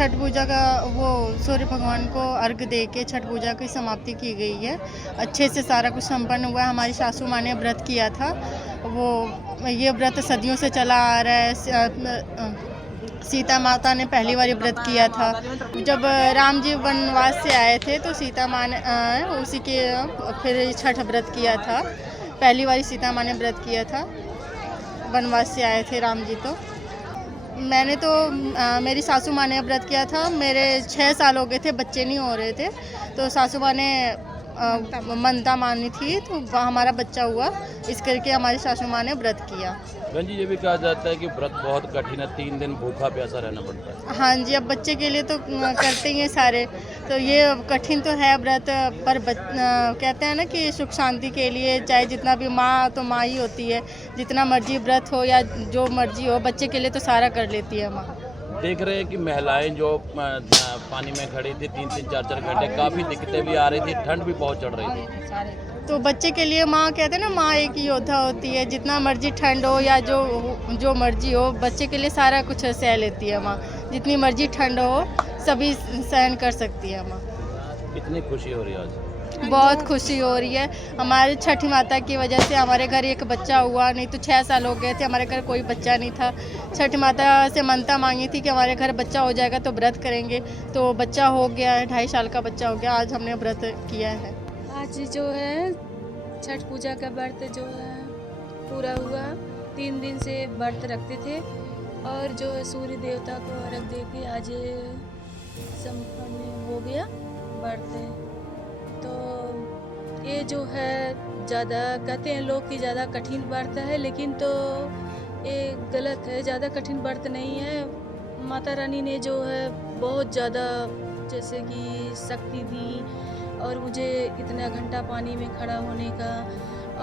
छठ पूजा का वो सूर्य भगवान को अर्घ दे के छठ पूजा की समाप्ति की गई है। अच्छे से सारा कुछ संपन्न हुआ। हमारी सासू माँ ने व्रत किया था, वो ये व्रत सदियों से चला आ रहा है। सीता माता ने पहली बार व्रत किया था जब राम जी वनवास से आए थे, तो सीता माँ ने उसी के फिर छठ व्रत किया था। पहली बार सीता माँ ने व्रत किया था, वनवास से आए थे राम जी। तो मैंने तो मेरी सासू माँ ने व्रत किया था। मेरे 6 साल हो गए थे, बच्चे नहीं हो रहे थे, तो सासू माँ ने मनता मानी थी, तो हमारा बच्चा हुआ। इस करके हमारी सासू माँ ने व्रत किया। बहन जी, ये भी कहा जाता है कि व्रत बहुत कठिन है, 3 दिन भूखा प्यासा रहना पड़ता है। हाँ जी, अब बच्चे के लिए तो करते ही हैं सारे, तो ये कठिन तो है व्रत, पर कहते हैं ना कि सुख शांति के लिए चाहे जितना भी, माँ तो माँ ही होती है, जितना मर्जी व्रत हो या जो मर्जी हो, बच्चे के लिए तो सारा कर लेती है माँ। देख रहे हैं कि महिलाएं जो पानी में खड़ी थी 3-3 4-4 घंटे, काफ़ी दिक्कतें भी आ रही थी, ठंड भी बहुत चढ़ रही थी। तो बच्चे के लिए माँ कहते हैं ना, माँ एक योद्धा होती है। जितना मर्जी ठंड हो या जो मर्जी हो, बच्चे के लिए सारा कुछ सह लेती है माँ। जितनी मर्जी ठंड हो सभी सहन कर सकती है माँ। कितनी खुशी हो रही है आज? बहुत खुशी हो रही है। हमारे छठी माता की वजह से हमारे घर एक बच्चा हुआ, नहीं तो 6 साल हो गए थे हमारे घर कोई बच्चा नहीं था। छठी माता से मनता मांगी थी कि हमारे घर बच्चा हो जाएगा तो व्रत करेंगे, तो बच्चा हो गया है, 2.5 साल का बच्चा हो गया। आज हमने व्रत किया है। आज जो है छठ पूजा का व्रत जो है पूरा हुआ। 3 दिन से व्रत रखते थे और जो है सूर्य देवता को अर्घ दे के आज संपन्न हो गया व्रत। तो ये जो है ज़्यादा कहते हैं लोग कि ज़्यादा कठिन व्रत है, लेकिन तो ये गलत है। ज़्यादा कठिन व्रत नहीं है। माता रानी ने जो है बहुत ज़्यादा जैसे कि शक्ति दी, और मुझे इतना घंटा पानी में खड़ा होने का,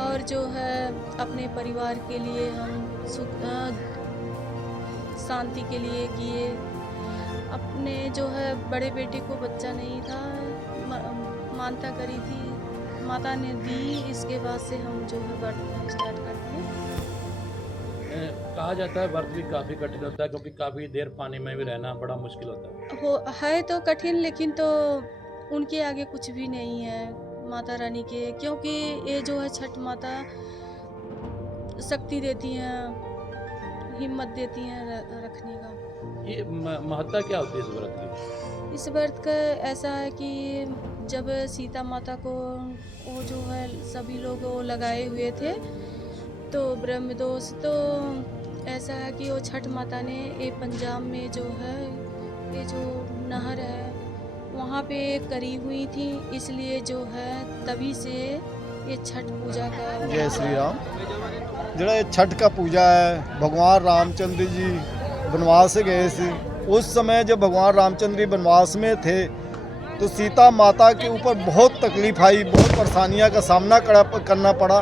और जो है अपने परिवार के लिए हम सुख शांति के लिए किए। अपने जो है बड़े बेटे को बच्चा नहीं था, मानता करी थी, माता ने दी। इसके बाद से हम जो है व्रत स्टार्ट करते हैं। कहा जाता है व्रत भी काफ़ी कठिन होता है, क्योंकि काफ़ी देर पानी में भी रहना बड़ा मुश्किल होता है तो कठिन, लेकिन तो उनके आगे कुछ भी नहीं है माता रानी के, क्योंकि ये जो है छठ माता शक्ति देती हैं, हिम्मत देती हैं रखने का। ये महत्ता क्या होती है इस व्रत की? इस व्रत का ऐसा है कि जब सीता माता को वो जो है सभी लोग वो लगाए हुए थे, तो ब्रह्मदोष, तो ऐसा है कि वो छठ माता ने ये पंजाब में जो है ये जो नहर है वहाँ पे करी हुई थी, इसलिए जो है तभी से ये छठ पूजा का। जय श्री राम। जो छठ का पूजा है, भगवान रामचंद्र जी वनवास से गए थे। उस समय जब भगवान रामचंद्र जी वनवास में थे, तो सीता माता के ऊपर बहुत तकलीफ आई, बहुत परेशानियां का सामना करना पड़ा।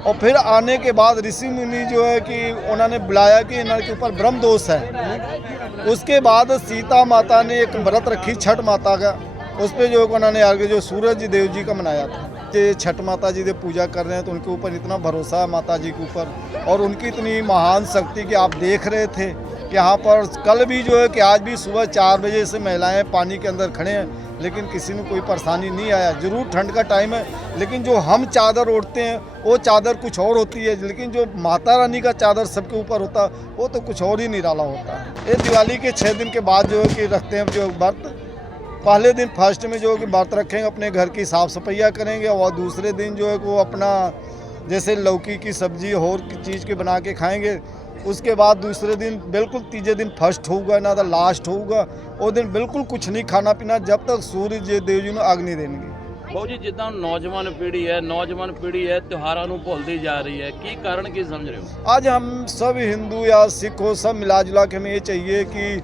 और फिर आने के बाद ऋषि मुनि जो है कि उन्होंने बुलाया कि इनके ऊपर ब्रह्म दोष है। उसके बाद सीता माता ने एक व्रत रखी छठ माता का, उस पर जो उन्होंने आगे जो सूरज देव जी का मनाया था कि छठ माता जी ने पूजा कर रहे हैं, तो उनके ऊपर इतना भरोसा है माता जी के ऊपर, और उनकी इतनी महान शक्ति कि आप देख रहे थे कि यहाँ पर कल भी जो है कि आज भी सुबह 4 बजे से महिलाएं पानी के अंदर खड़े हैं, लेकिन किसी ने कोई परेशानी नहीं आया। ज़रूर ठंड का टाइम है, लेकिन जो हम चादर ओढ़ते हैं वो चादर कुछ और होती है, लेकिन जो माता रानी का चादर सबके ऊपर होता है वो तो कुछ और ही निराला होता है। ये दिवाली के 6 दिन के बाद जो है कि रखते हैं जो व्रत। पहले दिन फर्स्ट में जो है कि व्रत रखेंगे, अपने घर की साफ़ सफाइयाँ करेंगे, और दूसरे दिन जो है वो अपना जैसे लौकी की सब्जी और चीज़ के बना के खाएँगे। उसके बाद दूसरे दिन बिल्कुल तीसरे दिन फर्स्ट होगा ना तो लास्ट होगा, वो दिन बिल्कुल कुछ नहीं खाना पीना जब तक सूर्य देव जी ने अग्नि देंगे। बहु जी, जितना नौजवान पीढ़ी है त्योहारों को भूलती जा रही है, की कारण की समझ रहे हो? आज हम सब हिंदू या सिख हो, सब मिला जुला के हमें ये चाहिए कि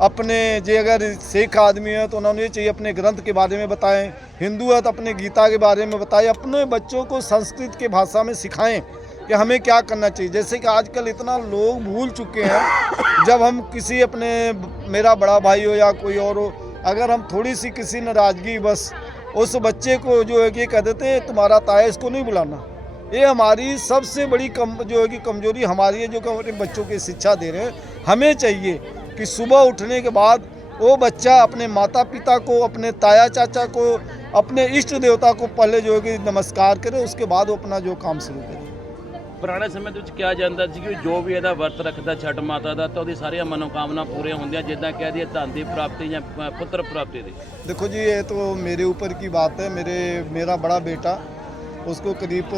अपने जो अगर सिख आदमी है तो उन्होंने ये चाहिए अपने ग्रंथ के बारे में बताएं, हिंदू है तो अपने गीता के बारे में बताएं, अपने बच्चों को संस्कृत की भाषा में सिखाएं कि हमें क्या करना चाहिए। जैसे कि आजकल इतना लोग भूल चुके हैं, जब हम किसी अपने मेरा बड़ा भाई हो या कोई और हो, अगर हम थोड़ी सी किसी नाराज़गी बस उस बच्चे को जो है कि कह देते हैं तुम्हारा ताया, इसको नहीं बुलाना। ये हमारी सबसे बड़ी जो है कि कमजोरी हमारी है, जो कि अपने बच्चों की शिक्षा दे रहे हैं। हमें चाहिए कि सुबह उठने के बाद वो बच्चा अपने माता पिता को, अपने ताया चाचा को, अपने इष्ट देवता को पहले जो है कि नमस्कार करे, उसके बाद वो अपना जो काम शुरू करे। ਪੁਰਾਣੇ ਸਮੇਂ ਦੇ ਵਿੱਚ ਕਿਹਾ ਜਾਂਦਾ ਸੀ ਕਿ ਜੋ ਵੀ ਇਹਦਾ ਵਰਤ ਰੱਖਦਾ ਛਠ ਮਾਤਾ ਦਾ ਤਾਂ ਉਹਦੀ ਸਾਰੀਆਂ ਮਨੋਕਾਮਨਾ ਪੂਰੀਆਂ ਹੁੰਦੀਆਂ, ਜਿੱਦਾਂ ਕਹਿ ਦਈਏ ਧਨ ਦੀ ਪ੍ਰਾਪਤੀ ਜਾਂ ਪੁੱਤਰ ਪ੍ਰਾप्ति ਦੀ। देखो जी, ये तो मेरे ऊपर की बात है। मेरा बड़ा बेटा, उसको करीब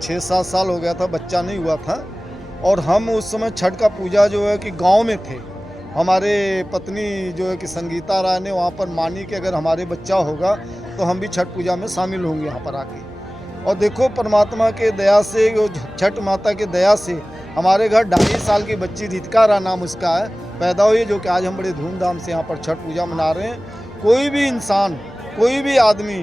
6-7 साल हो गया था, बच्चा नहीं हुआ था, और हम उस समय छठ का पूजा जो है कि गांव में थे। हमारे पत्नी जो है कि संगीता राय ने वहाँ पर मानी कि अगर हमारे बच्चा होगा तो हम भी छठ पूजा में शामिल होंगे यहाँ पर आके। और देखो, परमात्मा के दया से, जो छठ माता के दया से हमारे घर 2.5 साल की बच्ची रितिका रा नाम उसका है, पैदा हुई, जो कि आज हम बड़े धूमधाम से यहाँ पर छठ पूजा मना रहे हैं। कोई भी इंसान, कोई भी आदमी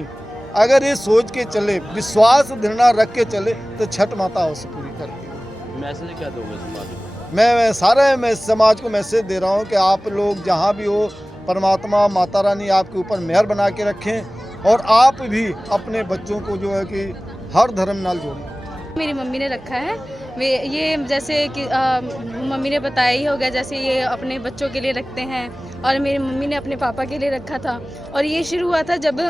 अगर ये सोच के चले, विश्वास दृढ़ रख के चले, तो छठ माता उसे पूरी करती है। मैसेज क्या दोगे समाज को? मैं समाज को मैसेज दे रहा हूँ कि आप लोग जहाँ भी हो, परमात्मा माता रानी आपके ऊपर मेहर बना के रखें, और आप भी अपने बच्चों को जो है कि हर धर्म नाल जोड़ें। मेरी मम्मी ने रखा है। ये जैसे कि मम्मी ने बताया ही होगा, जैसे ये अपने बच्चों के लिए रखते हैं, और मेरी मम्मी ने अपने पापा के लिए रखा था। और ये शुरू हुआ था जब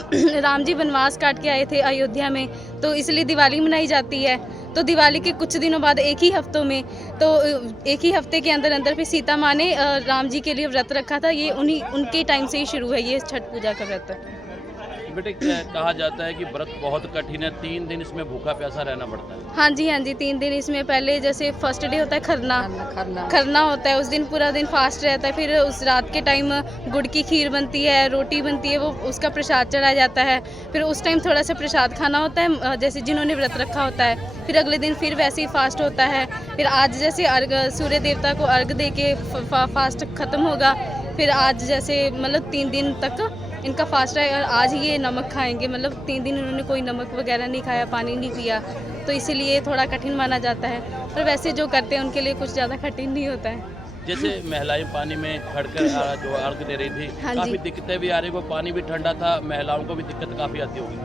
राम जी वनवास काट के आए थे अयोध्या में, तो इसलिए दिवाली मनाई जाती है। तो दिवाली के कुछ दिनों बाद, एक ही हफ्ते के अंदर अंदर फिर सीता माँ ने राम जी के लिए व्रत रखा था। ये उनके टाइम से ही शुरू है ये छठ पूजा का व्रत। बेटे, कहा जाता है कि व्रत बहुत कठिन है, 3 दिन इसमें भूखा प्यासा रहना पड़ता है। हाँ जी 3 दिन इसमें। पहले जैसे फर्स्ट डे होता है खरना होता है, उस दिन पूरा दिन फास्ट रहता है। फिर उस रात के टाइम गुड़ की खीर बनती है, रोटी बनती है, वो उसका प्रसाद चढ़ाया जाता है। फिर उस टाइम थोड़ा सा प्रसाद खाना होता है, जैसे जिन्होंने व्रत रखा होता है। फिर अगले दिन फिर वैसे ही फास्ट होता है। फिर आज जैसे सूर्य देवता को अर्घ दे के फास्ट ख़त्म होगा। फिर आज जैसे मतलब 3 दिन तक इनका फास्ट है, और आज ही ये नमक खाएंगे। मतलब 3 दिन इन्होंने कोई नमक वगैरह नहीं खाया, पानी नहीं पिया, तो इसीलिए थोड़ा कठिन माना जाता है। पर वैसे जो करते हैं उनके लिए कुछ ज़्यादा कठिन नहीं होता है। जैसे महिलाएं पानी में खड़कर जो अर्घ दे रही थी, हाँ काफ़ी जी। दिक्कतें भी आ रही, वो पानी भी ठंडा था, महिलाओं को भी दिक्कत काफ़ी आती होगी।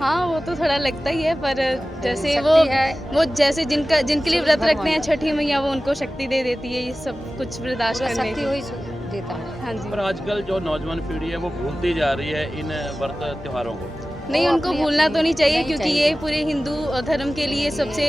हाँ, वो तो थोड़ा लगता ही है, पर जैसे वो जैसे जिनके लिए व्रत रखते हैं छठी मैया, वो उनको शक्ति दे देती है ये सब कुछ बर्दाश्त करने की। देता है। हाँ जी। पर आजकल जो नौजवान पीढ़ी है वो भूलती जा रही है इन व्रत त्योहारों को। नहीं, उनको अपनी भूलना तो नहीं चाहिए, नहीं क्योंकि चाहिए। ये पूरे हिंदू धर्म के लिए सबसे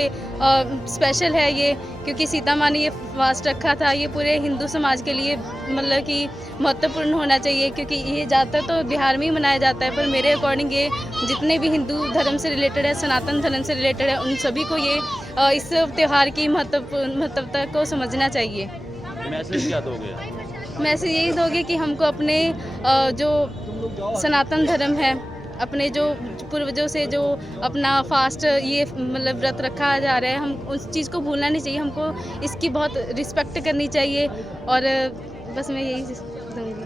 स्पेशल है ये, क्योंकि सीता माँ ने ये फास्ट रखा था। ये पूरे हिंदू समाज के लिए मतलब कि महत्वपूर्ण होना चाहिए, क्योंकि ये ज़्यादातर तो बिहार में ही मनाया जाता है। पर मेरे अकॉर्डिंग ये जितने भी हिंदू धर्म से रिलेटेड है, सनातन धर्म से रिलेटेड है, उन सभी को ये इस त्यौहार की महत्वता को समझना चाहिए। मैसेज क्या दोगे? मैसेज यही दोगे कि हमको अपने जो सनातन धर्म है, अपने जो पूर्वजों से जो अपना फास्ट ये मतलब व्रत रखा जा रहा है, हम उस चीज़ को भूलना नहीं चाहिए। हमको इसकी बहुत रिस्पेक्ट करनी चाहिए, और बस मैं यही दूँगी।